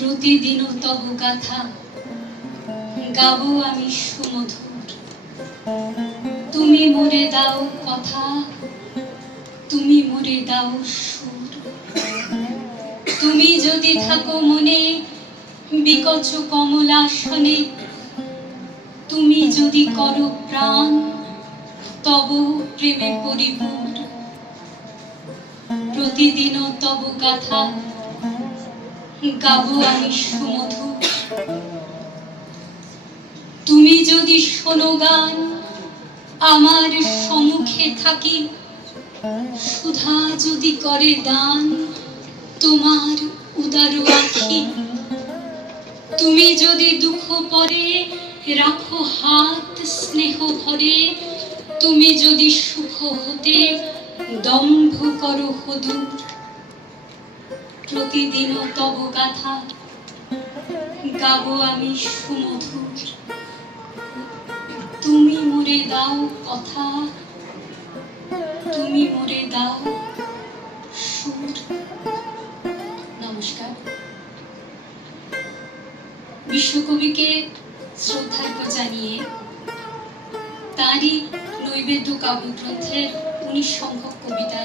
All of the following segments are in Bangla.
প্রতিদিন তব গাথা, গাবো আমি সুমধুর। তুমি মোরে দাও কথা, তুমি মোরে দাও সুর। তুমি যদি থাকো মনে, বিকচ কমলাসনে, তুমি যদি করো প্রাণ, তব প্রেমে পরিপূর। প্রতিদিন তব গাথা গাবো আমি সুমধু। তুমি যদি শোনো গান, আমার সম্মুখে থাকি। সুধা যদি করে দান তোমার উদার আখি। তুমি যদি দুঃখ পরে, রাখো হাত স্নেহ ভরে। তুমি যদি সুখ হতে, দম্ভ করো হদূর। প্রতিদিন তব গাথা, গাবো আমি সুমধুর। তুমি মোরে দাও কথা, তুমি মোরে দাও সুর। নমস্কার। বিশ্বকবিকে শ্রদ্ধার্ঘ্য জানিয়ে তারই নৈবেদ্য কাব্যগ্রন্থের উনিশ সংখ্যক কবিতা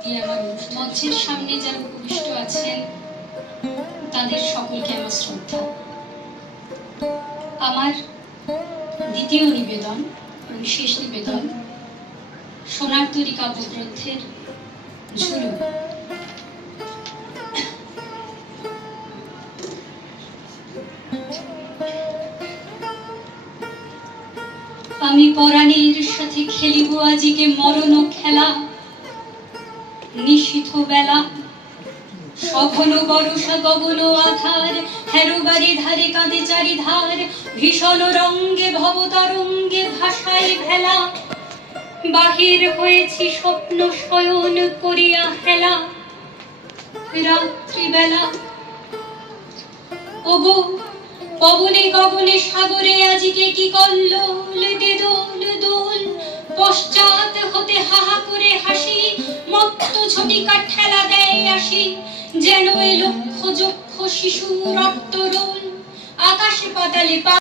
দিয়ে আমার মঞ্চের সামনে যারা উপবিষ্ট আছেন তাদের সকলকে আমার শ্রদ্ধা। আমার দ্বিতীয় নিবেদন এবং শেষ নিবেদন সোনার তৈরি কাব্যগ্রন্থের ঝুলু আমি পরাণের সাথে খেলিব আজিকে মরণ খেলা। নিশীথ বেলা সঘন বরষা গগন আধার, হেরো বাড়ি ধারে কাঁদে চারিধার, ভীষণ রঙ্গে ভবতরঙ্গে ভাষায় ভেলা। বাহির হয়েছি স্বপ্ন শয়ন করিয়া হেলা। রাত্রিবেলা ওগো পবনে গগনে সাগরে আজিকে কি কল্লোল দে দোল দোল? পশ্চাৎ হতে হাহা করে হাসি, মত্ত ঝটিকা ঠেলা দেয় আসি যেন এ লক্ষ যক্ষ শিশু রক্ত রোল। আকাশে পাতালে পা